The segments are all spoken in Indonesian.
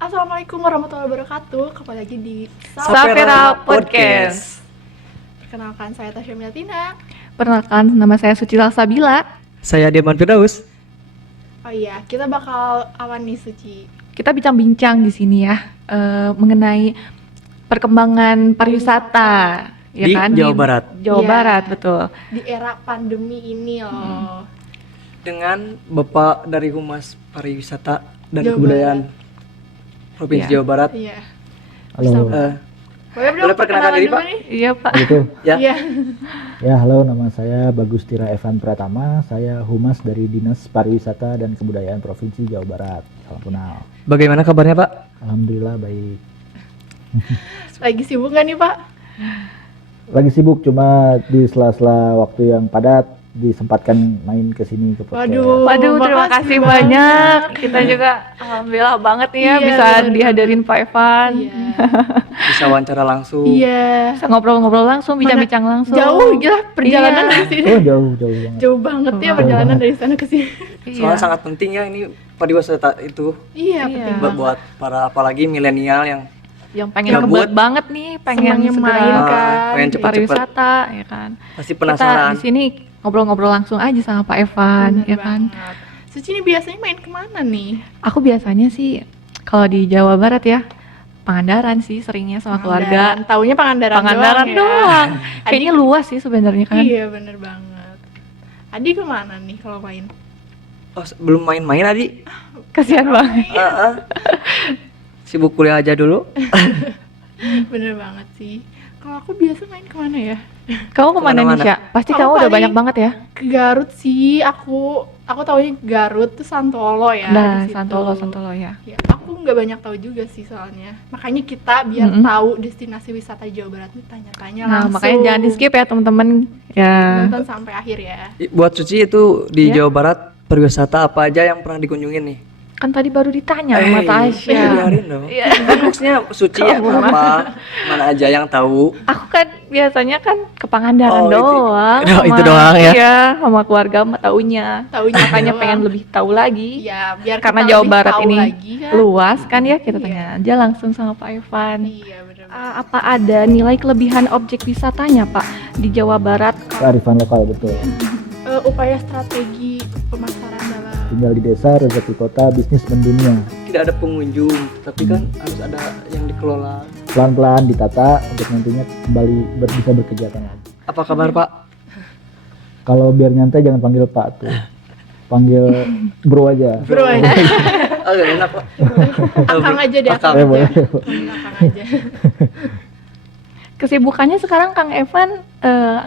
Assalamualaikum warahmatullahi wabarakatuh. Kembali lagi di Sapera Podcast. Perkenalkan, saya Tasya Milatina. Perkenalkan, nama saya Suci Salsabila. Saya Deman Firdaus. Oh iya, kita bakal apa nih, Suci? Kita bincang-bincang di sini ya mengenai perkembangan pariwisata ya Di kan? Jawa Barat. Jawa Iya. Barat, betul. Di era pandemi ini loh. Dengan Bapak dari Humas Pariwisata dan Jawa Kebudayaan Provinsi Iya. Jawa Barat. Iya. Halo. Boleh perkenalkan diri, Pak? Iya, Pak. Gitu. Ya. Iya. Ya, halo, nama saya Bagus Tira Evan Pratama. Saya Humas dari Dinas Pariwisata dan Kebudayaan Provinsi Jawa Barat. Salam kenal. Bagaimana kabarnya, Pak? Alhamdulillah baik. Lagi sibuk nggak nih, Pak? Lagi sibuk, cuma di sela-sela waktu yang padat disempatkan main ke sini ke podcast. Waduh, terima kasih banyak. Kita juga alhamdulillah banget nih ya Iya, bisa bener dihadirin Pak Evan. Iya. Bisa wawancara langsung. Iya. Bisa ngobrol-ngobrol langsung, bincang-bincang langsung. Jauh ya perjalanan Iya. dari sini. Oh, jauh banget. Jauh banget ya Jauh perjalanan dari sana ke sini. Soalnya Iya. sangat penting ya ini pariwisata itu Iya, Iya. penting buat para apalagi milenial yang Yang pengen Gabut. ngebuat banget nih, pengen Senangnya segera main kan. pengen di cepet-cepet. pariwisata ya kan. pasti Kita penasaran. di sini ngobrol-ngobrol langsung aja sama Pak Evan, Bener ya kan. banget. Suci ini biasanya main kemana nih? Aku biasanya sih kalau di Jawa Barat ya, Pangandaran sih seringnya sama keluarga. Taunya Pangandaran, Pangandaran doang. doang. Ya. Kayaknya luas sih sebenarnya kan. Iya, bener banget. Adi kemana nih kalau main? Oh, belum main-main Adi. Kasihan banget. Sibuk kuliah aja dulu. Bener banget sih. Kalau aku biasa main kemana ya? Kamu kemana nih, Kemana-mana. Sya? Pasti Aku kamu udah paling- banyak banget ya. Ke Garut sih. Aku taunya Garut tuh Santolo ya. Nah, di situ. Santolo ya. Ya, aku nggak banyak tahu juga sih soalnya. Makanya kita biar Mm-mm. tahu destinasi wisata di Jawa Barat nih tanya-tanya Nah, langsung. makanya jangan di skip ya teman-teman. Ya. Nonton sampai akhir ya. Buat Suci itu di Ya. Jawa Barat pariwisata apa aja yang pernah dikunjungin nih? Kan tadi baru ditanya sama Tasya. Biarin dong. Iya. Kan maksudnya Suci ya apa? Mana aja yang tahu? Aku kan biasanya kan ke Pangandaran Oh, itu- doang. itu doang ya? Iya, sama keluarga mah taunya. Taunya Makanya doang. pengen lebih tahu lagi. Ya, biar Karena kita Jawa lebih Barat tahu ini lagi kan. luas kan ya, kita Iya. tanya aja langsung sama Pak Evan. Iya, bener banget. Apa ada nilai kelebihan objek wisatanya Pak di Jawa Barat? Kearifan lokal betul. Upaya strategi pemasaran dalam Tinggal di desa, rezeki kota, bisnis mendunia. Tidak ada pengunjung, tapi kan harus ada yang dikelola. Pelan-pelan ditata untuk nantinya kembali bisa berkegiatan lagi. Apa kabar Pak? Kalau biar nyantai jangan panggil Pak tuh. Panggil bro aja. Bro aja. Oh, gak enak Pak. Akang aja deh, Akang. akang aja. Boleh. Akang aja. Kesibukannya sekarang Kang Evan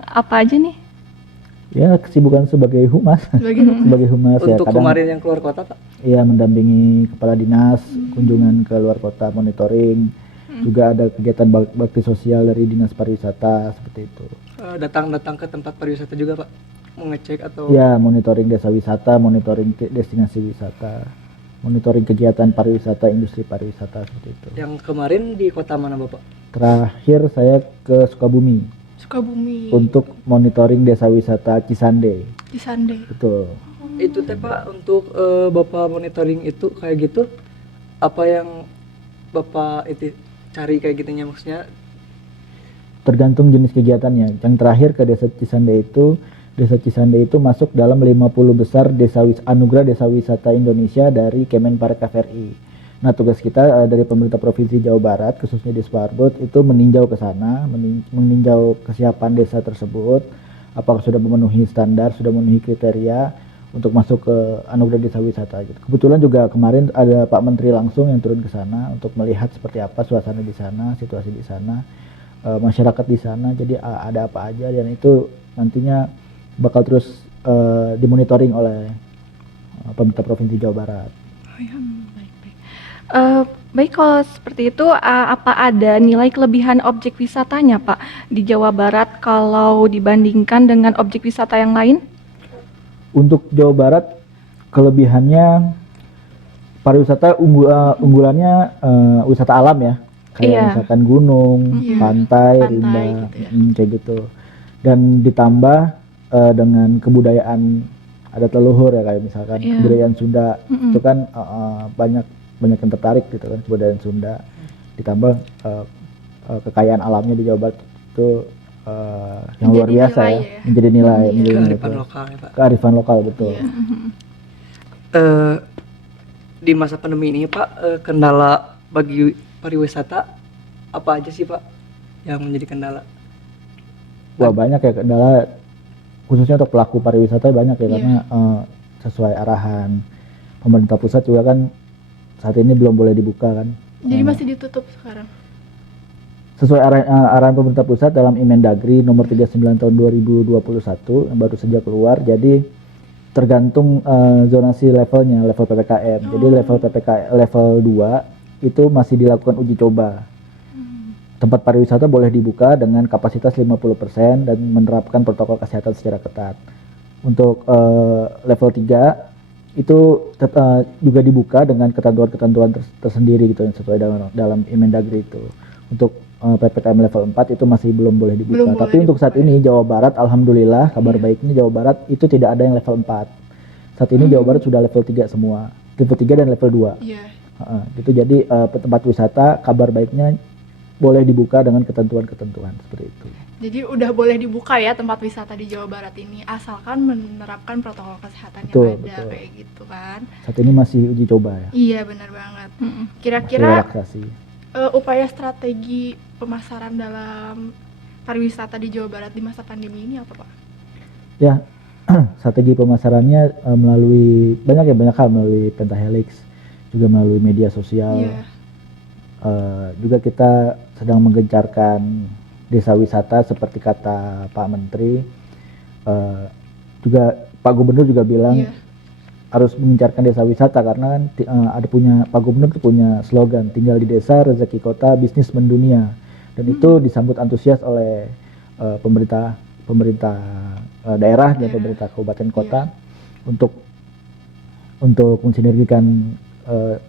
apa aja nih? Ya, kesibukan sebagai humas. Sebagai humas ya Untuk kadang kemarin yang keluar kota Pak? ya mendampingi kepala dinas, kunjungan ke luar kota, monitoring. Juga ada kegiatan bakti sosial dari Dinas Pariwisata seperti itu. Datang-datang ke tempat pariwisata juga Pak? Mengecek atau? Ya, monitoring desa wisata, monitoring destinasi wisata, monitoring kegiatan pariwisata, industri pariwisata seperti itu. Yang kemarin di kota mana Bapak? Terakhir saya ke Sukabumi Sukabumi. untuk monitoring desa wisata Cisande. Di Sande. Betul. Itu teh Pak, untuk Bapak monitoring itu kayak gitu, apa yang Bapak itu cari kayak gitunya maksudnya? Tergantung jenis kegiatannya. Yang terakhir ke Desa Cisande itu masuk dalam 50 besar anugerah desa wisata Indonesia dari Kemenparekraf RI. Nah, tugas kita dari pemerintah Provinsi Jawa Barat, khususnya di Sparbud, itu meninjau ke sana, meninjau kesiapan desa tersebut, apakah sudah memenuhi standar, sudah memenuhi kriteria untuk masuk ke anugerah desa wisata. Gitu. Kebetulan juga kemarin ada Pak Menteri langsung yang turun ke sana untuk melihat seperti apa suasana di sana, situasi di sana, masyarakat di sana. Jadi ada apa aja, dan itu nantinya bakal terus dimonitoring oleh pemerintah Provinsi Jawa Barat. Baik, kalau seperti itu apa ada nilai kelebihan objek wisatanya Pak di Jawa Barat kalau dibandingkan dengan objek wisata yang lain? Untuk Jawa Barat kelebihannya pariwisata unggulannya wisata alam ya, kayak Iya. misalkan gunung, Iya, pantai, pantai rimba, gitu ya. kayak gitu. Dan ditambah dengan kebudayaan adat leluhur ya, kayak misalkan Iya. kebudayaan Sunda Mm-mm. itu kan banyak yang tertarik gitu kan, kebudayaan Sunda. Ditambah kekayaan alamnya di Jawa Barat itu yang luar Menjadi biasa nilai ya, ya. menjadi nilai, Iya. menjadi nilai, Kearifan betul. lokal ya Pak. Kearifan lokal, betul. Iya. Eh, di masa pandemi ini Pak, kendala bagi pariwisata apa aja sih Pak yang menjadi kendala? Wah, banyak ya kendala, khususnya untuk pelaku pariwisata banyak ya, Iya. karena sesuai arahan pemerintah pusat juga kan saat ini belum boleh dibuka kan. Jadi masih ditutup sekarang. Sesuai arahan pemerintah pusat dalam Imendagri nomor 39 tahun 2021 yang baru saja keluar, jadi tergantung zonasi levelnya, level PPKM. Jadi level PPKM level 2 itu masih dilakukan uji coba. Tempat pariwisata boleh dibuka dengan kapasitas 50% dan menerapkan protokol kesehatan secara ketat. Untuk level 3 itu juga dibuka dengan ketentuan-ketentuan tersendiri gitu yang sesuai dalam Imendagri itu. Untuk PPKM level 4 itu masih belum boleh dibuka. Belum boleh Tapi untuk saat dibuka, ini Jawa Barat alhamdulillah kabar baiknya Jawa Barat itu tidak ada yang level 4. Saat ini Jawa Barat sudah level 3 semua. Level 3 dan level 2. Iya. Gitu, jadi tempat wisata kabar baiknya boleh dibuka dengan ketentuan-ketentuan seperti itu. Jadi udah boleh dibuka ya tempat wisata di Jawa Barat ini asalkan menerapkan protokol kesehatan Betul, yang ada betul. kayak gitu kan. Saat ini masih uji coba ya. Iya, benar banget. Mm-mm. Masih Kira-kira relaksasi. upaya strategi pemasaran dalam pariwisata di Jawa Barat di masa pandemi ini apa, Pak? Ya, strategi pemasarannya melalui banyak hal, melalui Pentahelix, juga melalui media sosial. Iya. Juga kita sedang menggencarkan desa wisata seperti kata Pak Menteri. Juga Pak Gubernur juga bilang Iya. harus mengincarkan desa wisata karena kan Pak Gubernur tuh punya slogan tinggal di desa, rezeki kota, bisnis mendunia, dan itu disambut antusias oleh pemerintah daerah dan pemerintah kabupaten kota untuk mensinergikan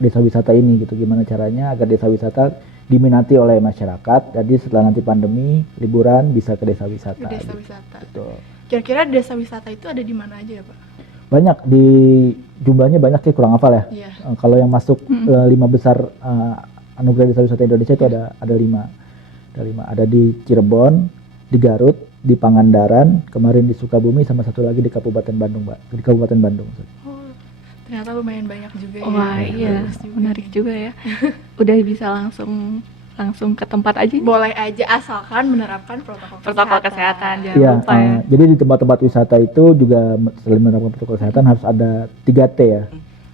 desa wisata ini gitu. Gimana caranya agar desa wisata diminati oleh masyarakat, jadi setelah nanti pandemi liburan bisa ke desa wisata. Ke desa gitu. wisata. Betul. Kira-kira desa wisata itu ada di mana aja ya, Pak? Banyak jumlahnya banyak sih, kurang hafal ya. Iya. Kalau yang masuk 5 besar anugerah desa wisata Indonesia itu ada 5. Ada di Cirebon, di Garut, di Pangandaran, kemarin di Sukabumi, sama satu lagi di Kabupaten Bandung, Mbak. Di Kabupaten Bandung. Oh, ternyata lumayan banyak juga ya. Wah, iya, Bagus juga menarik nih. juga ya. Udah bisa langsung ke tempat aja nih. Boleh aja asalkan menerapkan protokol kesehatan. jangan Iya, lupa ya. jadi di tempat-tempat wisata itu juga selain menerapkan protokol kesehatan harus ada 3T ya.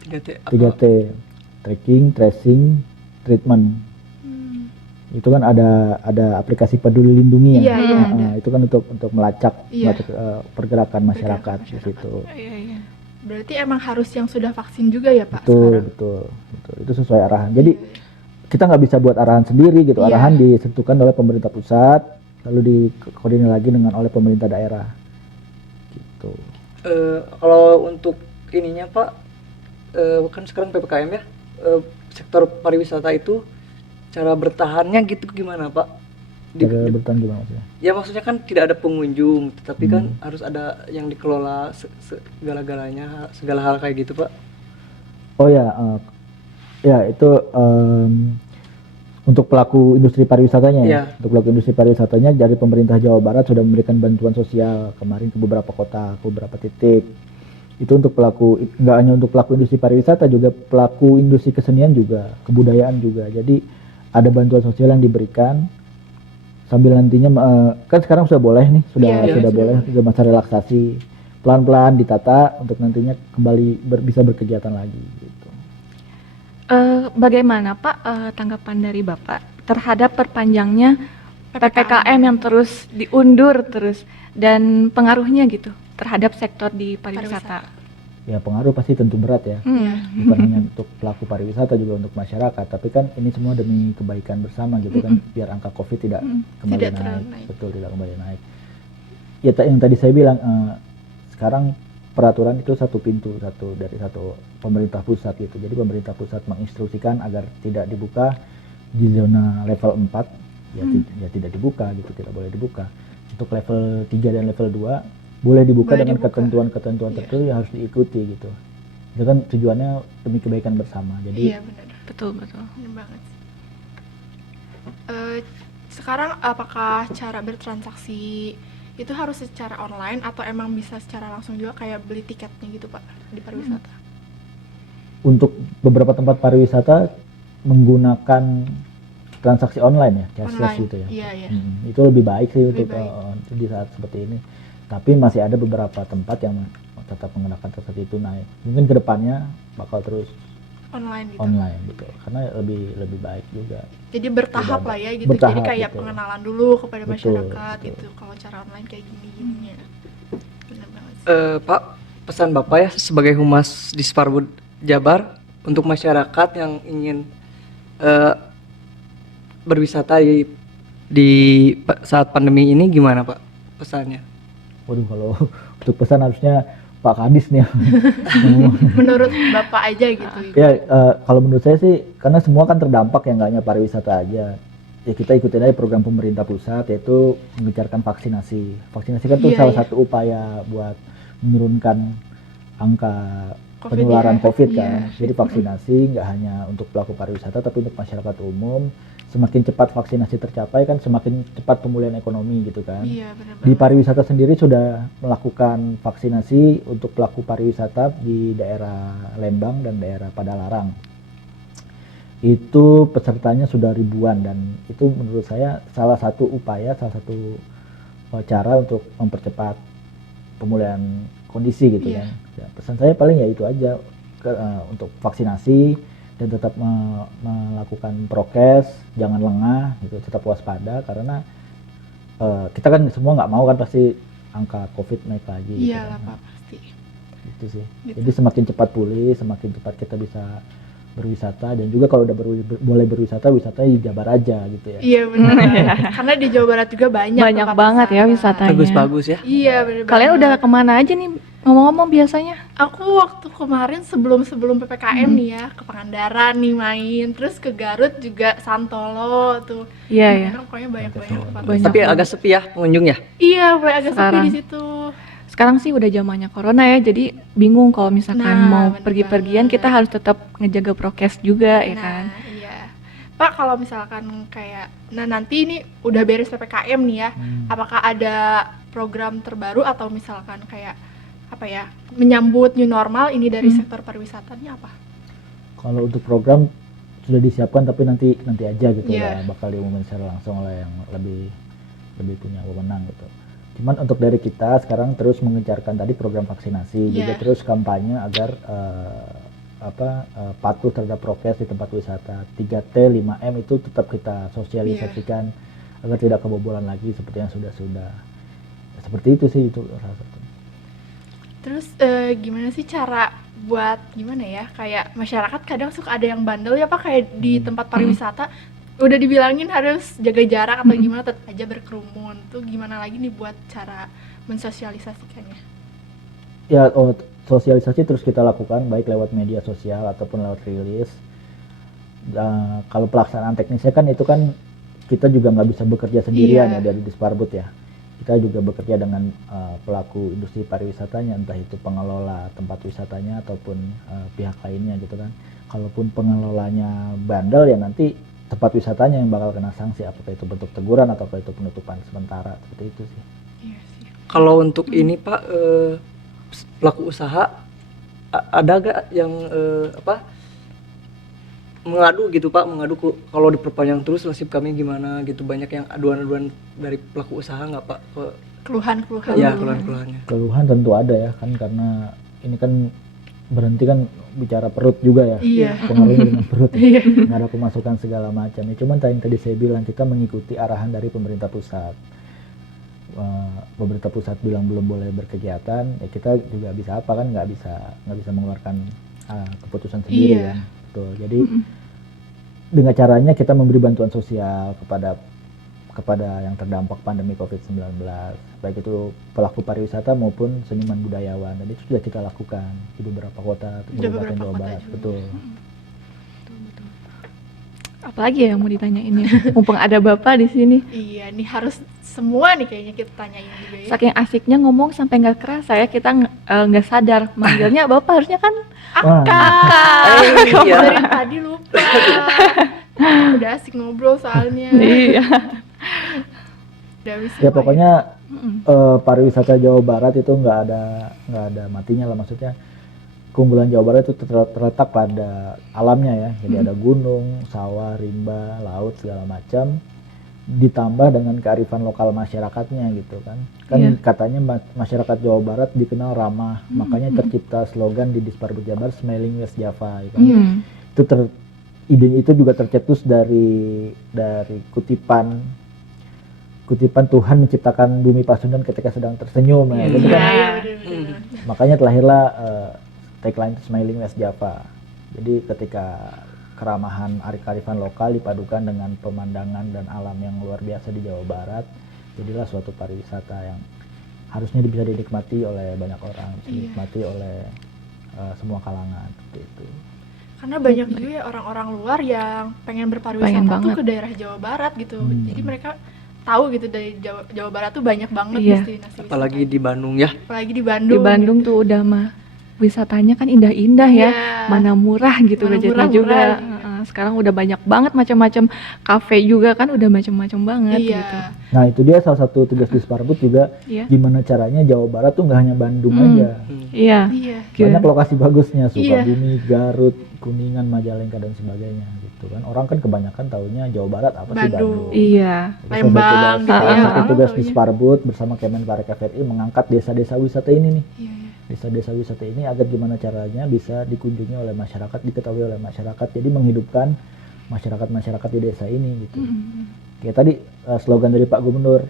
3T apa? 3T, tracking, tracing, treatment. Hmm. Itu kan ada aplikasi Peduli Lindungi ya. Iya, iya, ada. Itu kan untuk melacak Iya. pergerakan masyarakat di masyarakat. situ. Iya, iya. Berarti emang harus yang sudah vaksin juga ya, Pak, Betul, sekarang? betul. Itu sesuai arahan. Jadi Iya, iya. kita nggak bisa buat arahan sendiri gitu. Iya. Arahan ditentukan oleh pemerintah pusat, lalu dikoordinir lagi dengan oleh pemerintah daerah. Gitu. Kalau untuk ininya Pak, kan sekarang PPKM ya, sektor pariwisata itu cara bertahannya gitu gimana Pak? Cara bertahan gimana maksudnya? Ya maksudnya kan tidak ada pengunjung, tetapi kan harus ada yang dikelola segala-galanya, segala hal kayak gitu Pak. Oh ya, ya itu untuk pelaku industri pariwisatanya ya. Iya. Untuk pelaku industri pariwisatanya dari pemerintah Jawa Barat sudah memberikan bantuan sosial kemarin ke beberapa kota, ke beberapa titik. Itu untuk nggak hanya untuk pelaku industri pariwisata, juga pelaku industri kesenian juga, kebudayaan juga. Jadi ada bantuan sosial yang diberikan sambil nantinya kan sekarang sudah boleh nih, Iya, sudah sudah boleh, sudah masa relaksasi. Pelan-pelan ditata untuk nantinya kembali bisa berkegiatan lagi gitu. Bagaimana Pak tanggapan dari Bapak terhadap perpanjangnya PPKM yang terus diundur terus dan pengaruhnya gitu terhadap sektor di pariwisata? Ya pengaruh pasti tentu berat ya. Bukan hanya untuk pelaku pariwisata, juga untuk masyarakat. Tapi kan ini semua demi kebaikan bersama gitu kan, biar angka COVID tidak kembali Tidak terlalu naik. naik. Betul, tidak kembali naik. Ya yang tadi saya bilang, sekarang peraturan itu satu pintu, dari satu pemerintah pusat gitu. Jadi pemerintah pusat menginstruksikan agar tidak dibuka di zona level 4 ya, ya tidak dibuka gitu, tidak boleh dibuka. Untuk level 3 dan level 2 boleh dibuka Boleh dengan dibuka. ketentuan-ketentuan Iya. tertentu yang harus diikuti gitu. Itu kan tujuannya demi kebaikan bersama. Jadi Iya benar. Betul, betul. Benar banget sih. Sekarang apakah cara bertransaksi itu harus secara online atau emang bisa secara langsung juga kayak beli tiketnya gitu Pak di pariwisata? untuk beberapa tempat pariwisata menggunakan transaksi online ya, cashless Online. gitu ya. Iya, iya. Itu lebih baik sih Lebih untuk baik. di saat seperti ini. Tapi masih ada beberapa tempat yang tetap menggunakan transaksi tunai. Mungkin kedepannya bakal terus Online gitu. online gitu, karena lebih baik juga. Jadi bertahap Beda-beda. lah ya gitu. Bertahap, Jadi kayak betul. pengenalan dulu kepada Betul, masyarakat betul. gitu. Kalau cara online kayak gini-gininya. Benar banget sih. Pak, pesan Bapak ya sebagai Humas Disparbud Jabar untuk masyarakat yang ingin berwisata saat pandemi ini gimana Pak pesannya? Waduh, kalau untuk pesan harusnya Pak Kadis nih. Menurut Bapak aja gitu. Ya, kalau menurut saya sih, karena semua kan terdampak ya, nggak hanya pariwisata aja. Ya kita ikutin aja program pemerintah pusat, yaitu mengejarkan vaksinasi. Vaksinasi kan tuh Iya, salah iya. satu upaya buat menurunkan angka Covid penularan ya. COVID Iya. kan. Jadi vaksinasi nggak hanya untuk pelaku pariwisata, tapi untuk masyarakat umum. Semakin cepat vaksinasi tercapai kan semakin cepat pemulihan ekonomi gitu kan. Iya benar Di banget. pariwisata sendiri sudah melakukan vaksinasi untuk pelaku pariwisata di daerah Lembang dan daerah Padalarang. Itu pesertanya sudah ribuan, dan itu menurut saya salah satu upaya, salah satu cara untuk mempercepat pemulihan kondisi gitu Iya. kan. Ya, pesan saya paling ya itu aja, untuk vaksinasi dan tetap melakukan prokes, jangan lengah gitu, tetap waspada, karena kita kan semua nggak mau kan pasti angka COVID naik lagi gitu Iyalah kan. Pak pasti. Gitu sih. Gitu. Jadi semakin cepat pulih, semakin cepat kita bisa berwisata, dan juga kalau udah boleh berwisata, wisatanya di Jabar aja gitu ya. Iya benar. Karena di Jawa Barat juga banyak Banyak tempat banget ya wisata. wisatanya. Bagus-bagus ya. Iya benar. Kalian udah kemana aja nih ngomong-ngomong biasanya? Aku waktu kemarin sebelum PPKM nih ya ke Pangandaran nih main, terus ke Garut juga Santolo tuh. Iya ya. Memang pokoknya banyak-banyak tempat Banyak. Tapi wisata. agak sepi ya pengunjung ya. Iya, mulai agak sepi Sekarang. di situ. Sekarang sih udah zamannya corona ya, jadi bingung kalau misalkan Nah, mau bener pergi-pergian banget. kita harus tetap ngejaga prokes juga ya kan. Nah, iya. Pak, kalau misalkan kayak nanti ini udah beres PPKM nih ya, apakah ada program terbaru atau misalkan kayak apa ya, menyambut new normal ini dari sektor pariwisatanya apa? Kalau untuk program sudah disiapkan, tapi nanti aja gitu Iya. ya, bakal diumumin secara langsung oleh yang lebih punya wewenang gitu. Cuman untuk dari kita sekarang terus mengencarkan tadi program vaksinasi, juga Iya. terus kampanye agar patuh terhadap prokes di tempat wisata. 3T, 5M itu tetap kita sosialisasikan agar tidak kebobolan lagi seperti yang sudah-sudah. Seperti itu sih, itu salah satu. Terus gimana sih cara buat gimana ya, kayak masyarakat kadang suka ada yang bandel ya Pak, kayak di tempat pariwisata udah dibilangin harus jaga jarak atau gimana tetap aja berkerumun. Tuh gimana lagi nih buat cara mensosialisasikannya? Ya, sosialisasi terus kita lakukan baik lewat media sosial ataupun lewat rilis. Kalau pelaksanaan teknisnya kan itu kan kita juga nggak bisa bekerja sendirian Iya. ya dari Disparbud ya. Kita juga bekerja dengan pelaku industri pariwisatanya, entah itu pengelola tempat wisatanya ataupun pihak lainnya gitu kan. Kalaupun pengelolanya bandel ya nanti tempat wisatanya yang bakal kena sanksi, apakah itu bentuk teguran ataukah itu penutupan sementara, seperti itu sih. Iya sih. Kalau untuk ini Pak, pelaku usaha ada gak yang mengadu gitu Pak, kalau diperpanjang terus nasib kami gimana gitu, banyak yang aduan-aduan dari pelaku usaha nggak Pak ke Keluhan-keluhan. ya keluhan-keluhannya. Keluhan tentu ada ya kan, karena ini kan berhenti kan bicara perut juga ya. Iya. Pengaruhnya dengan perut. Iya. Nggak ada pemasukan segala macam. Ya, cuman tadi saya bilang kita mengikuti arahan dari pemerintah pusat. Pemerintah pusat bilang belum boleh berkegiatan, ya kita juga bisa apa kan, nggak bisa mengeluarkan keputusan sendiri Iya. kan. Betul. Jadi dengan caranya kita memberi bantuan sosial kepada kepada yang terdampak pandemi COVID-19, baik itu pelaku pariwisata maupun seniman budayawan. Dan itu sudah kita lakukan di beberapa kota, Di Kabupaten beberapa Jawa kota Barat. juga. Betul. Apalagi ya yang mau ditanyain ya? Mumpung ada Bapak di sini. Iya, nih harus semua nih kayaknya kita tanyain juga ya. Saking asiknya ngomong sampai nggak kerasa ya, kita nggak sadar manggilnya Bapak, harusnya kan Wah, Iya. Dari tadi lupa. Udah asik ngobrol soalnya. iya. Udah bisa. ya pokoknya Mm-mm. pariwisata Jawa Barat itu nggak ada matinya lah, maksudnya keunggulan Jawa Barat itu terletak pada alamnya ya. Jadi ada gunung, sawah, rimba, laut segala macam, ditambah dengan kearifan lokal masyarakatnya gitu kan. Iya. Katanya masyarakat Jawa Barat dikenal ramah, makanya tercipta slogan di Disparbud Jabar Smiling West Java ya kan. Itu idenya itu juga tercetus dari kutipan Tuhan menciptakan bumi Pasundan ketika sedang tersenyum ya, gitu Iya, kan. iya, bener-bener. Makanya terlahirlah tagline itu Smiling West Java. Jadi ketika keramahan kearifan lokal dipadukan dengan pemandangan dan alam yang luar biasa di Jawa Barat, jadilah suatu pariwisata yang harusnya bisa dinikmati oleh banyak orang, bisa Iya. dinikmati oleh semua kalangan seperti itu. Karena banyak juga ya orang-orang luar yang pengen berpariwisata Pengen tuh banget. ke daerah Jawa Barat gitu. Jadi mereka tahu gitu dari Jawa Barat tuh banyak banget Iya. destinasi wisata. Apalagi di Bandung ya. Apalagi di Di Bandung. Bandung tuh udah mah wisatanya kan indah-indah ya. Iya. Mana murah gitu Mana budgetnya murah-murah, juga. iya. Sekarang udah banyak banget macam-macam kafe juga kan, udah macam-macam banget Iya. gitu. Nah itu dia salah satu tugas Disparbud juga, Iya. gimana caranya Jawa Barat tuh nggak hanya Bandung aja. Iya. Iya. Banyak lokasi bagusnya, Iya. Sukabumi, Garut, Kuningan, Majalengka dan sebagainya gitu kan. Orang kan kebanyakan taunya Jawa Barat apa sih Bandung. Bandung. Iya. Jadi Lembang gitu ya, salah satu orang tugas taunya. Disparbud bersama Kemenparekraf RI mengangkat desa-desa wisata ini nih. Iya, iya. Desa-desa wisata ini agar gimana caranya bisa dikunjungi oleh masyarakat, diketahui oleh masyarakat. Jadi menghidupkan masyarakat-masyarakat di desa ini gitu. Kayak tadi slogan dari Pak Gubernur,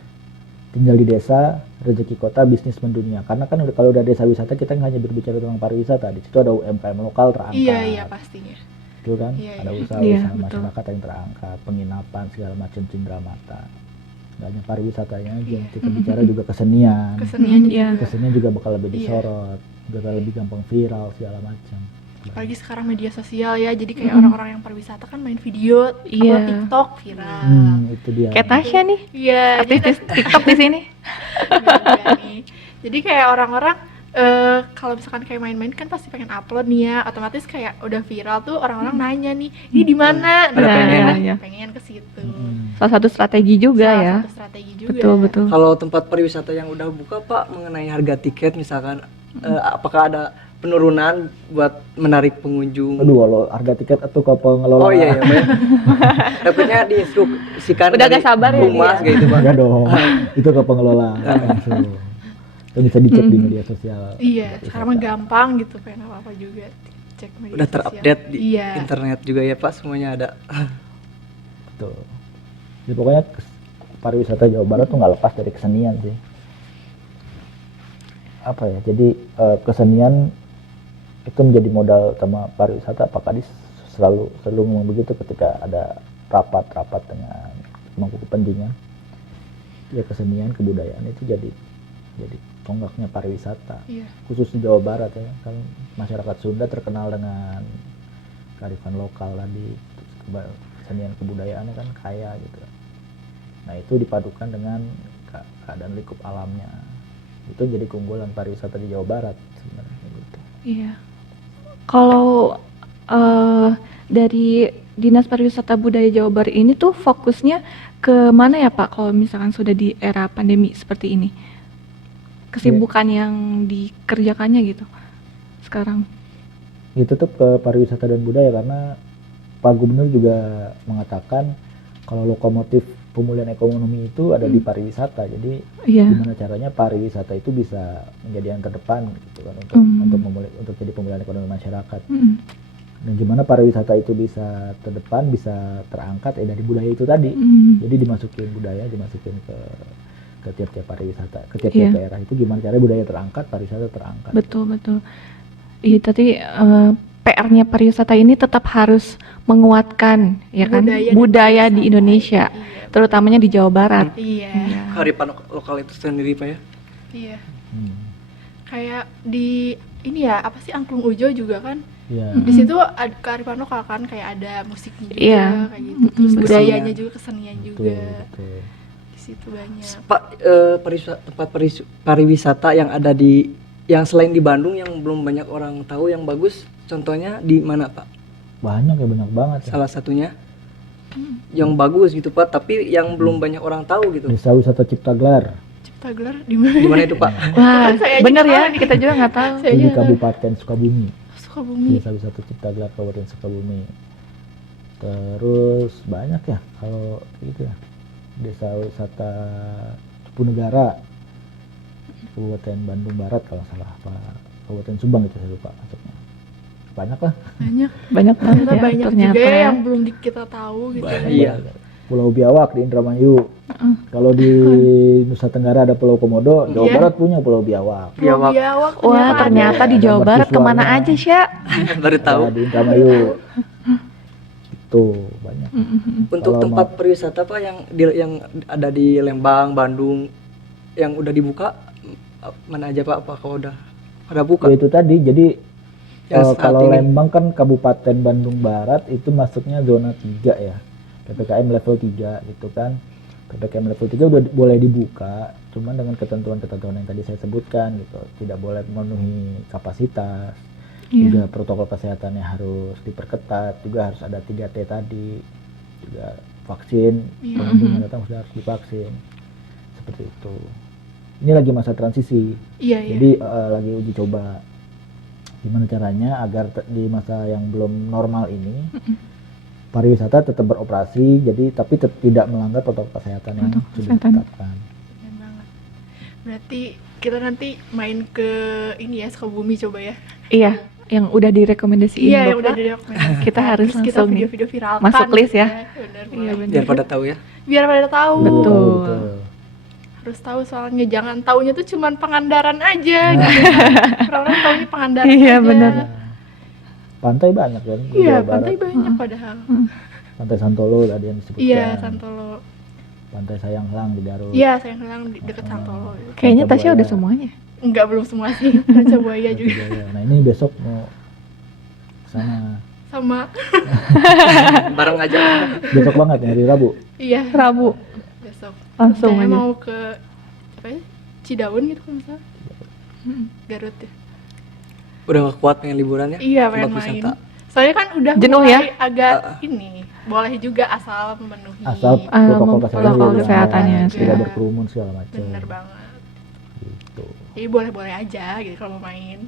tinggal di desa, rezeki kota, bisnis mendunia. Karena kan kalau udah desa wisata kita nggak hanya berbicara tentang pariwisata, di situ ada UMKM lokal terangkat. Iya, iya pastinya. Gitu kan, Iya, ada iya. usaha-usaha Iya, betul. masyarakat yang terangkat, penginapan segala macam cindera mata. Nggak hanya pariwisatanya aja, kita bicara juga kesenian. Kesenian Iya. juga. Kesenian juga bakal lebih Iya. disorot, bakal lebih gampang viral segala macam. Apalagi sekarang media sosial ya, jadi kayak orang-orang yang pariwisata kan main video, Iya. upload TikTok viral. Itu dia. Kayak Tasya nih, Iya, jadi artis TikTok di sini. juga nih. Jadi kayak orang-orang kalau misalkan kayak main-main kan pasti pengen upload nih ya, otomatis kayak udah viral tuh orang-orang nanya nih, ini di mana? Pada pengen. Iya. pengen ke situ. Salah satu strategi juga Salah ya. satu strategi juga. Betul, betul. Kalau tempat pariwisata yang udah buka Pak, mengenai harga tiket misalkan, apakah ada penurunan buat menarik pengunjung? Aduh, kalau harga tiket atau ke pengelola. Oh iya ya, Pak. Takutnya diinstruksikan Udah dari gak sabar ya Humas dia. kayak gitu Pak. Enggak dong, itu ke pengelola langsung. Itu bisa dicek di media sosial. Iya, sekarang mah gampang gitu, pengen apa-apa juga cek media Udah sosial. terupdate di Iya. internet juga ya Pak, semuanya ada. Betul. Jadi pokoknya pariwisata Jawa Barat tuh nggak lepas dari kesenian sih. Apa ya? Jadi kesenian itu menjadi modal utama pariwisata. Pak Kadis selalu ngomong begitu ketika ada rapat-rapat dengan pemangku kepentingan. Ya kesenian, kebudayaan itu jadi tonggaknya pariwisata. Iya. Khusus di Jawa Barat ya, kan masyarakat Sunda terkenal dengan kearifan lokal tadi, kesenian kebudayaannya kan kaya gitu. Nah itu dipadukan dengan keadaan lingkup alamnya, itu jadi keunggulan pariwisata di Jawa Barat sebenarnya gitu. Iya. Kalau dari Dinas Pariwisata Budaya Jawa Barat ini tuh fokusnya ke mana ya Pak? Kalau misalkan sudah di era pandemi seperti ini, kesibukan yang dikerjakannya gitu sekarang. Itu tuh ke pariwisata dan budaya, karena Pak Gubernur juga mengatakan kalau lokomotif pemulihan ekonomi itu ada di pariwisata. Jadi Iya. gimana caranya pariwisata itu bisa menjadi yang terdepan gitu kan untuk jadi pemulihan ekonomi masyarakat. Mm. Dan gimana pariwisata itu bisa terdepan, bisa terangkat dari budaya itu tadi. Mm. Jadi dimasukin budaya, dimasukin ke tiap-tiap pariwisata, ke tiap-tiap Iya. daerah itu gimana caranya budaya terangkat, pariwisata terangkat. Betul, betul. Iya, tadi PR-nya pariwisata ini tetap harus menguatkan ya kan budaya di Indonesia, Iya. terutamanya di Jawa Barat. Iya. Iya. Kearifan lokal itu sendiri Pak ya. Iya. Hmm. Kayak di ini ya, apa sih Angklung Ujo juga kan? Ya. Di situ ada kearifan lokal kan, kayak ada musiknya juga Iya. kayak gitu. Terus Mm-mm, budayanya juga, kesenian Betul, juga. betul. Di situ banyak. Pak, tempat pariwisata yang ada di yang selain di Bandung yang belum banyak orang tahu yang bagus, contohnya di mana Pak? Banyak ya, banyak banget ya. Salah satunya yang bagus gitu Pak, tapi yang belum banyak orang tahu gitu. Desa Wisata Ciptagelar Cipta Gelar di mana? Di mana itu Pak? Wah, Saya aja bener ya, tahu. kita juga nggak tahu. Saya itu di aja Kabupaten Sukabumi. Sukabumi. Desa Wisata Ciptagelar Kabupaten Sukabumi. Terus banyak ya kalau gitu ya. Desa Wisata Cipunegara Kabupaten Bandung Barat kalau salah, apa Kabupaten Subang itu saya lupa masuknya. Banyak lah. Banyak. Banyak banget Ternyata ya, banyak ternyata juga ya. yang belum kita tahu gitu. Iya. Pulau Biawak di Indramayu. Kalau di Nusa Tenggara ada Pulau Komodo, Jawa Iya. Barat punya Pulau Biawak. Biawak. Biawak. Wah, ternyata di Jawa Ada Barat kemana mercusuarnya. aja, Sya? Baru tahu. Ada di Indramayu. Itu banyak. Untuk Kalau tempat pariwisata Pak yang ada di Lembang, Bandung yang udah dibuka mana aja Pak? Apakah udah buka? Ya itu tadi, jadi Yang saat kalau ini. Lembang kan Kabupaten Bandung Barat itu masuknya zona 3 ya. PPKM level 3 gitu kan. PPKM level 3 udah boleh dibuka, cuman dengan ketentuan-ketentuan yang tadi saya sebutkan gitu. Tidak boleh memenuhi kapasitas. Juga protokol kesehatannya harus diperketat, juga harus ada 3T tadi. Juga vaksin, pengunjung yang datang sudah harus divaksin. Seperti itu. Ini lagi masa transisi. Iya, iya. Jadi lagi uji coba gimana caranya agar di masa yang belum normal ini pariwisata tetap beroperasi, jadi tapi tidak melanggar protokol kesehatan yang Protokol sudah kesehatan. ditetapkan. Keren banget. Berarti kita nanti main ke ini ya, Sukabumi coba ya. Iya, yang udah direkomendasiin Iya, yang Bapak. udah direkomendasikan. Kita harus Terus kita langsung nih video-video viralkan. masuk list ya. Benar, Iya, benar. Biar pada tahu ya. Biar pada tahu. Betul. Harus tahu soalnya, jangan taunya tuh cuman Pangandaran aja gitu. Orang taunya Pangandaran Iya, aja. benar. Pantai banyak kan di Iya, Jawa pantai Barat. banyak padahal. Pantai Santolo tadi yang disebutkan. Iya, Santolo. Pantai Sayanglang di Garut. Iya, saya bilang di dekat Santolo. Kayaknya Pantai Tasya udah Buaya. semuanya. Enggak, belum semua sih. Ranca Buaya Pantai juga. Buaya. Nah, ini besok mau sana. Sama. Bareng aja. Besok banget ya, hari Rabu. Iya, Rabu besok. langsung Saya aja. mau ke apa ya? Cidaun gitu kan misalnya. Garut ya. Udah gak kuat pengen liburan ya? Iya, Tempat pengen main. wisata. Soalnya kan udah Jenuh mulai ya? agak ini. Boleh juga asal memenuhi. Asal Ah, protokol kesehatan protokol juga, kesehatannya tidak juga. berkerumun segala macam. Bener banget. Gitu. Jadi boleh-boleh aja gitu kalau mau main.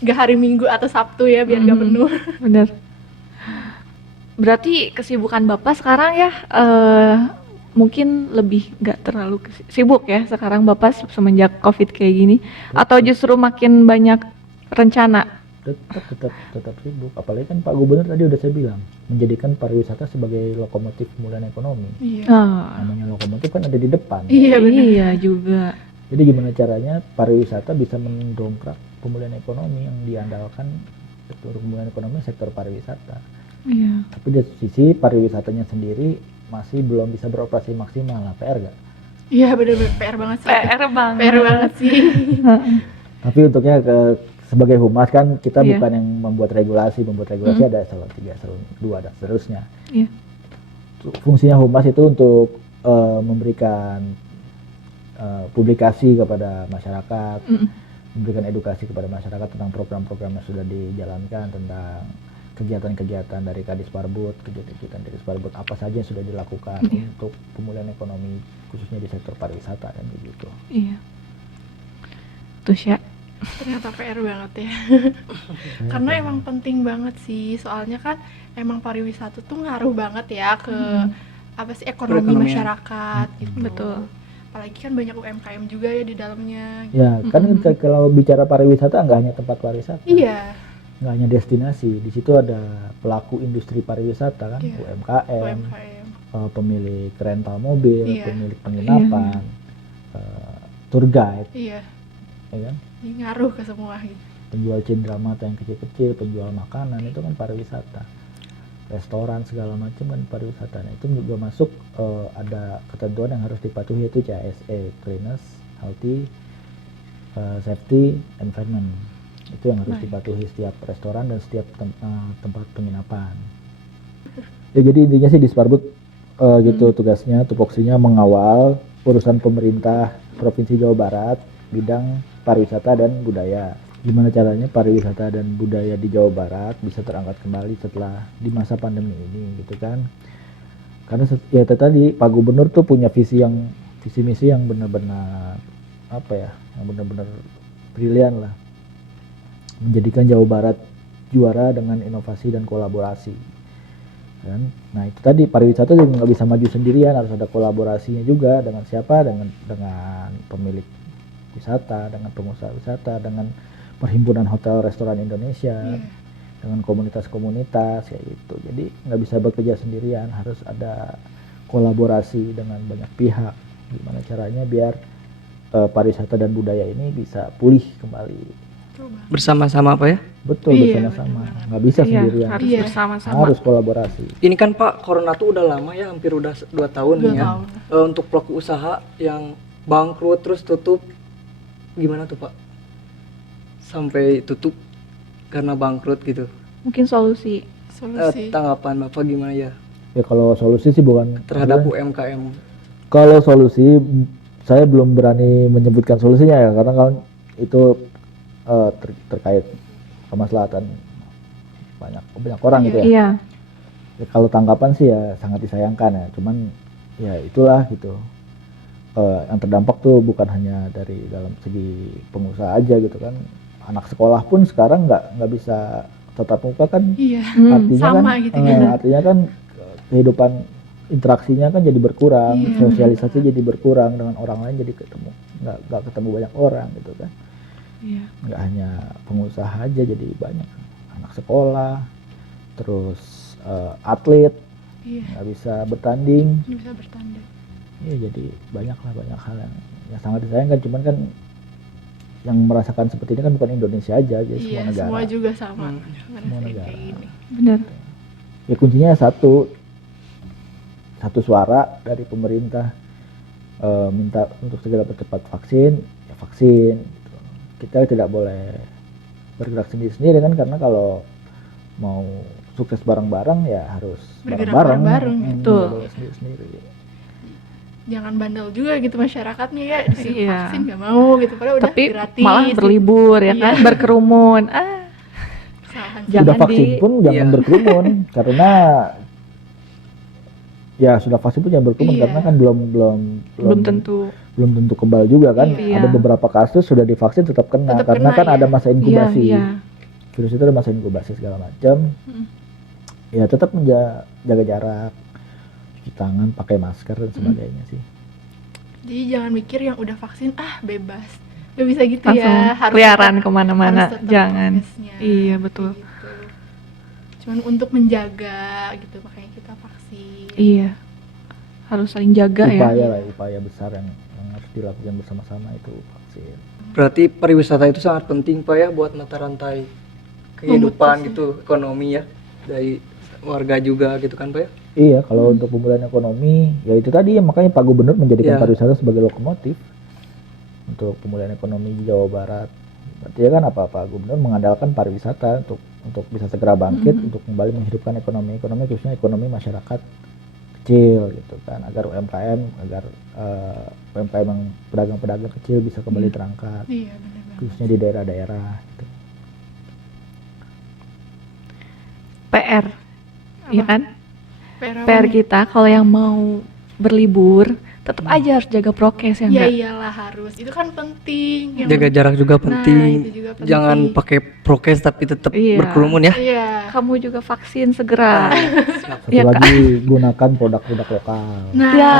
Gak hari Minggu atau Sabtu ya, biar gak penuh. Bener. Berarti kesibukan Bapak sekarang ya mungkin lebih nggak terlalu sibuk ya sekarang Bapak semenjak COVID kayak gini, atau justru makin banyak rencana? tetap sibuk, apalagi kan Pak Gubernur tadi udah saya bilang menjadikan pariwisata sebagai lokomotif pemulihan ekonomi. Iya. Ah, Namanya lokomotif kan ada di depan. Iya, bener. iya juga. Jadi gimana caranya pariwisata bisa mendongkrak pemulihan ekonomi yang diandalkan sektor pemulihan ekonomi sektor pariwisata. Iya. Tapi di satu sisi pariwisatanya sendiri masih belum bisa beroperasi maksimal lah, PR gak? Iya, bener-bener PR banget sih. PR banget. PR banget sih. Tapi untuknya sebagai humas kan kita Iya. bukan yang membuat regulasi ada eselon 3, eselon 2 dan seterusnya. Iya. Fungsinya humas itu untuk memberikan publikasi kepada masyarakat, memberikan edukasi kepada masyarakat tentang program-program yang sudah dijalankan, tentang kegiatan-kegiatan dari Kadis Parbud, kegiatan dari Parbud apa saja yang sudah dilakukan untuk pemulihan ekonomi khususnya di sektor pariwisata dan begitu. Iya. Tuh Sya. Ternyata PR banget ya. Karena emang penting banget sih, soalnya kan emang pariwisata tuh ngaruh banget ya ke apa sih ekonomi Perekonomian. masyarakat gitu. Betul. Apalagi kan banyak UMKM juga ya di dalamnya. Ya, kan kalau bicara pariwisata nggak hanya tempat pariwisata. Iya, Nggak hanya destinasi, di situ ada pelaku industri pariwisata kan, Iya. UMKM, UMKM. pemilik rental mobil, Iya. pemilik penginapan, tour guide, Iya, ya kan? ini ngaruh ke semua gitu. penjual cenderamata yang kecil-kecil, penjual makanan itu kan pariwisata, restoran segala macam kan pariwisata. Nah, itu juga masuk ada ketentuan yang harus dipatuhi, yaitu CSE, Cleanliness, Healthy, Safety, Environment. Itu yang harus dipatuhi setiap restoran dan setiap tempat penginapan. Ya, jadi intinya sih di Sparbud gitu tugasnya, tupoksinya mengawal urusan pemerintah Provinsi Jawa Barat bidang pariwisata dan budaya. Gimana caranya pariwisata dan budaya di Jawa Barat bisa terangkat kembali setelah di masa pandemi ini gitu kan. Karena ya tadi Pak Gubernur tuh punya visi misi yang benar-benar apa ya, yang benar-benar brilian lah. Menjadikan Jawa Barat juara dengan inovasi dan kolaborasi. Kan? Nah itu tadi pariwisata juga nggak bisa maju sendirian, harus ada kolaborasinya juga dengan siapa, dengan pemilik wisata, dengan pengusaha wisata, dengan perhimpunan hotel restoran Indonesia, dengan komunitas-komunitas kayak gitu. Jadi nggak bisa bekerja sendirian, harus ada kolaborasi dengan banyak pihak. Gimana caranya biar pariwisata dan budaya ini bisa pulih kembali. Bersama-sama Pak ya. Betul, Iya, bersama-sama, benar-benar. nggak bisa Iya, sendirian, harus Iya. bersama-sama. harus kolaborasi. Ini kan Pak, corona tuh udah lama ya, hampir udah 2 tahun 2 ya. tahun. Untuk pelaku usaha yang bangkrut terus tutup, gimana tuh Pak? Sampai tutup karena bangkrut gitu. Mungkin solusi. Solusi. Tanggapan Bapak gimana ya Ya kalau solusi sih bukan terhadap maksudnya- UMKM? Kalau solusi saya belum berani menyebutkan solusinya ya, karena kan itu terkait kemaslahatan banyak orang gitu ya. Iya. Ya, kalau tanggapan sih ya sangat disayangkan ya, cuman ya itulah gitu. Yang terdampak tuh bukan hanya dari dalam segi pengusaha aja gitu kan, anak sekolah pun sekarang nggak bisa tatap muka kan, Iya. artinya sama kan gitu kan. artinya kan kehidupan interaksinya kan jadi berkurang, Iya. sosialisasi jadi berkurang, dengan orang lain jadi nggak ketemu banyak orang gitu kan. Iya. Nggak hanya pengusaha aja, jadi banyak anak sekolah, terus atlet Iya. nggak bisa bertanding. Ini bisa bertanda. Ya jadi banyak hal yang sangat disayangkan. Cuman kan yang merasakan seperti ini kan bukan Indonesia aja, jadi Iya, semua negara. semua juga sama. Hmm. Ngerasain Semua negara. kayak gini. Benar. Ya kuncinya satu suara dari pemerintah, minta untuk segera percepat vaksin, ya vaksin. Gitu. Kita tidak boleh bergerak sendiri-sendiri kan, karena kalau mau sukses bareng-bareng ya harus Bergerak bareng-bareng. bareng-bareng, betul. Nggak boleh sendiri-sendiri. Jangan bandel juga gitu masyarakatnya ya, disuruh Iya. vaksin nggak mau gitu, padahal udah Tapi gratis. malah berlibur ya Iya. kan, berkerumun. Kesalahan Jangan Sudah vaksin di- pun jangan Iya. berkerumun karena ya sudah vaksin pun jangan berkerumun Iya. karena kan belum tentu. belum tentu kebal juga kan. Iya. Ada beberapa kasus sudah divaksin tetap kena Tetap karena kena, kan ya. ada masa inkubasi. Iya, iya. Virus itu ada masa inkubasi segala macam. Ya tetap jaga jarak, cuci tangan, pakai masker dan sebagainya sih. Jadi jangan mikir yang udah vaksin bebas, nggak bisa gitu Langsung ya. keliaran tetap- kemana-mana. harus tetap Jangan. prokesnya, Iya, betul. kayak gitu. Cuman untuk menjaga gitu, makanya kita vaksin. Iya. Harus saling jaga ya. Upaya besar yang harus dilakukan bersama-sama itu vaksin. Berarti pariwisata itu sangat penting Pak ya buat mata rantai kehidupan Memutus, gitu, ekonomi ya, dari warga juga gitu kan Pak ya. Iya, kalau untuk pemulihan ekonomi, ya itu tadi ya, makanya Pak Gubernur menjadikan Iya. pariwisata sebagai lokomotif untuk pemulihan ekonomi di Jawa Barat. Berarti ya kan apa Pak Gubernur mengandalkan pariwisata untuk bisa segera bangkit, untuk kembali menghidupkan ekonomi khususnya ekonomi masyarakat kecil gitu kan, agar UMKM yang pedagang-pedagang kecil bisa kembali terangkat, Iya benar banget. khususnya di daerah-daerah. Gitu. PR. Iya kan? PR apa PR nih? kita kalau yang mau berlibur tetap aja harus jaga prokes ya Ya enggak? iyalah harus, itu kan penting. Yang Jaga jarak juga penting. itu juga penting. Jangan pakai prokes tapi tetap Iya. berkerumun ya. Iya. Kamu juga vaksin segera. Siap. Satu Iya, lagi gunakan produk-produk lokal. Nah, Ya.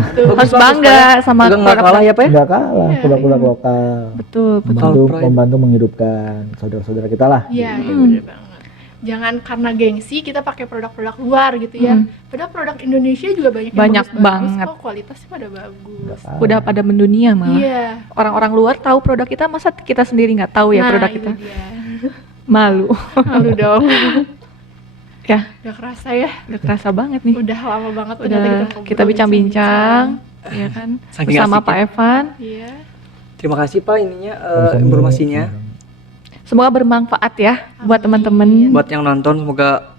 itu. Bagus, Harus bagus, bangga Pak ya. sama Juga nggak kalah ya Pak ya. Nggak kalah Iya, produk-produk lokal. Betul, betul. Lokal pride. Membantu menghidupkan saudara-saudara kita lah. Iya, gitu. iya benar banget. jangan karena gengsi kita pakai produk-produk luar gitu ya. Padahal produk Indonesia juga banyak yang Banyak bagus-bagus banget. kok, kualitasnya pada bagus. Udah pada mendunia malah. Iya. Orang-orang luar tahu produk kita, masa kita sendiri nggak tahu ya Nah, produk itu kita? dia. Malu. Malu dong. Ya, Udah kerasa ya. udah kerasa banget nih. Udah lama banget Udah ternyata kita ngobrol, bincang-bincang, ya kan? Saking Bersama asiknya. Pak Evan. Iya. Terima kasih Pak ininya Sama-sama. informasinya. Semoga bermanfaat ya buat Amin. teman-teman. Buat yang nonton semoga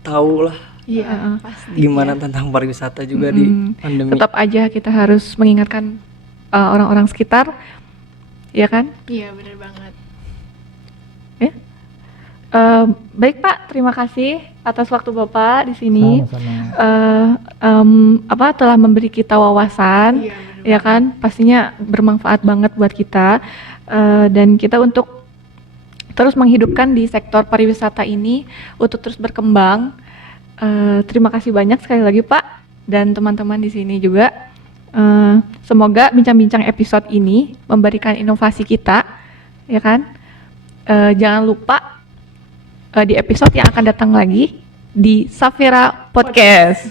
tahu lah Iya, pasti. gimana tentang pariwisata juga di pandemi. Tetap aja kita harus mengingatkan orang-orang sekitar, ya kan? Iya, bener banget. Baik Pak, terima kasih atas waktu Bapak di sini. Sama-sama. Telah memberi kita wawasan, Iya, bener ya kan? Pastinya bermanfaat banget buat kita dan kita untuk terus menghidupkan di sektor pariwisata ini untuk terus berkembang. Terima kasih banyak sekali lagi Pak dan teman-teman di sini juga. Semoga bincang-bincang episode ini memberikan inovasi kita, ya kan? Jangan lupa di episode yang akan datang lagi di Safira Podcast.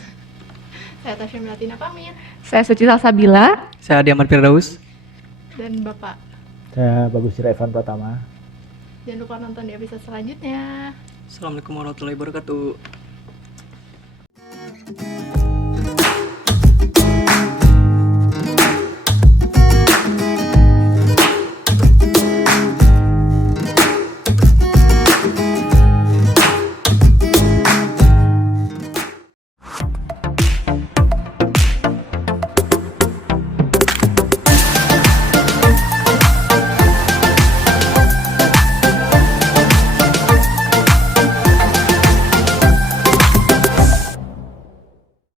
Saya Tasya Melatina pamit. Saya Suci Salsabila. Saya Adi Ahmad Firdaus. Dan Bapak, Saya Bagus Evan Pratama. jangan lupa nonton di episode selanjutnya. Assalamualaikum warahmatullahi wabarakatuh.